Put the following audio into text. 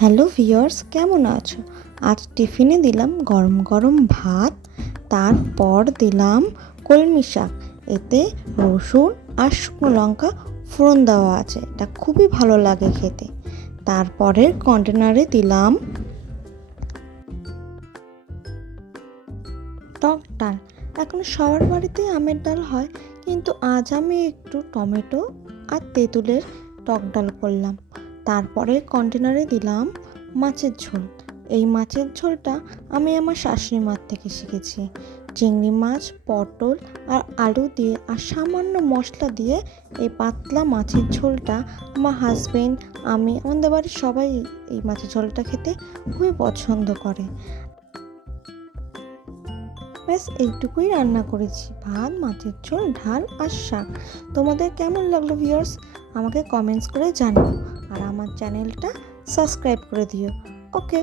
Hello viewers, কেমন আছো? আজ টিফিনে দিলাম গরম গরম ভাত, তারপর দিলাম কলমি শাক। এতে রসুন আর শুকনো লঙ্কা ফোড়ন দেওয়া আছে, এটা খুবই ভালো লাগে খেতে। তারপরে কন্টেনারে দিলাম টক ডাল। এখন সবার বাড়িতেই আমের ডাল হয়, কিন্তু আজ আমি একটু টমেটো আর তেঁতুলের টক ডাল করলাম। তারপরে কন্টেনারে দিলাম মাছের ঝোল। এই মাছের ঝোলটা আমি আমার শাশুড়ি মার থেকে শিখেছি। চিংড়ি মাছ, পটল আর আলু দিয়ে আর সামান্য মশলা দিয়ে এই পাতলা মাছের ঝোলটা আমার হাজবেন্ড, আমি, আমাদের বাড়ির সবাই এই মাছের ঝোলটা খেতে খুবই পছন্দ করে। ব্যাস এইটুকুই রান্না করেছি, ভাত, মাছের ঝোল, ডাল আর শাক। তোমাদের কেমন লাগলো ভিউয়ার্স? আমাকে কমেন্টস করে জানিও, আর আমার চ্যানেলটা সাবস্ক্রাইব করে দিও। ওকে।